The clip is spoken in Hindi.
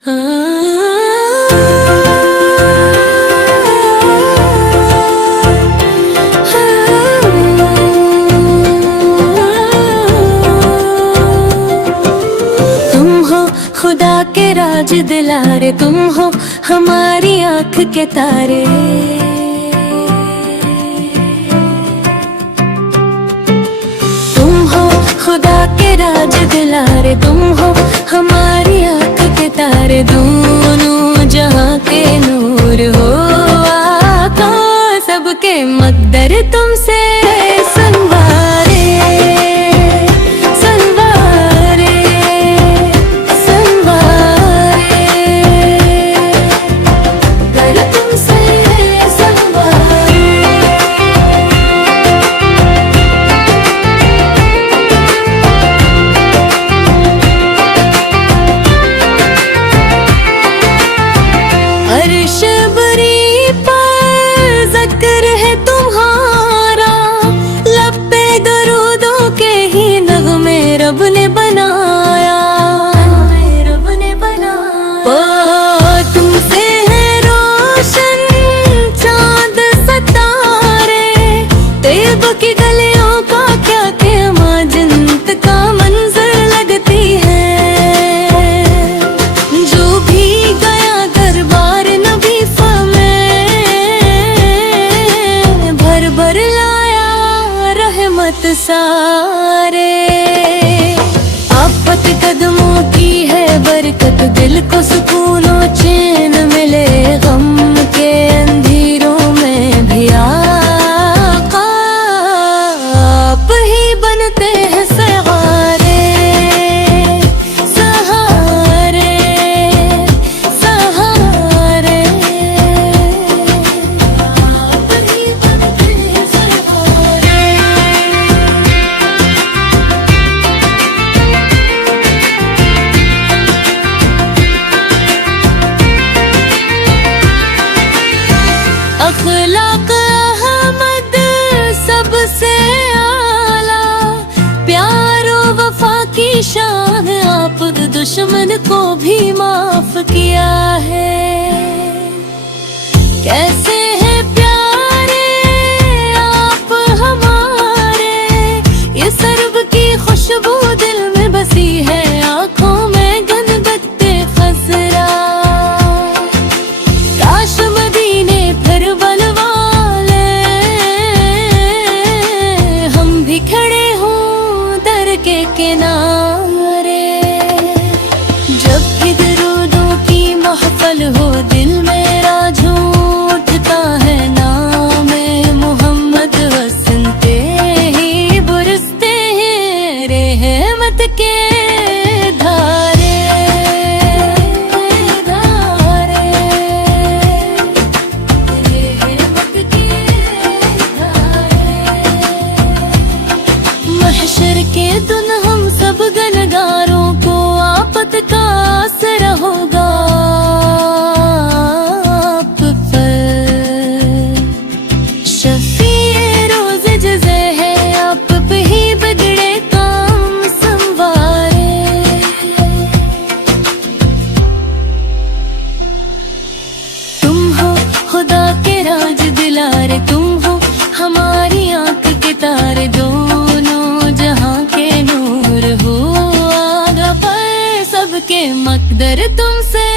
तुम हो खुदा के राज दिलारे, तुम हो हमारी आँख के तारे। तुम हो खुदा के राज दिलारे, तुम हो हमारी आँख के तारे। दोनों जहाँ के नूर हो आका, सबके मकदर तुमसे संवारे संवारे संवारे, कर तुमसे संवारे। अर्श बरी पर ज़िक्र है तुम्हारा, लब पे दरूदों के ही नग़्मे रब ने बनाया। ओ तुमसे है रोशन चाँद सितारे, तैब की गलियों का क्या क़िमा, जन्नत का मंजर लगती है। जो भी गया दरबार नबी में, भर भर लाया रहमत सारे। आफत कदमों की है बरकत, दिल को सुकून और चैन मिले, गम के अंधेरों में भी आका आप ही बनते हैं सहारे सहारे सहारे, आप ही बनते हैं सहारे। अखलाक अहमद सबसे आला, प्यारो वफा की शान, आप दुश्मन को भी माफ किया है। कैसे है प्यारे आप हमारे, ये सर्ब की खुशबू दिल में बसी है, आँखों में गंदते खसरा। काश मदीने फिर बलवाले, हम भी खड़े हों दर के किनारे। जब भी दरूदों की महफल हो, दिल मेरा झूठता है नामे मोहम्मद, हंसते ही बरसते हैं रहमत के धारे धारे, रहमत के धारे। महशर के दिन हम सब गुनहगारों को आफत का असर होगा आप पर। शफ़ीए रोज़ जज़े है, आप पे ही बिगड़े काम संवारे। तुम हो खुदा के राज दिलारे, तुम हो हमारी आँख के तारे। दोनों जहाँ के नूर हो आगा पर, सबके मकदर तुमसे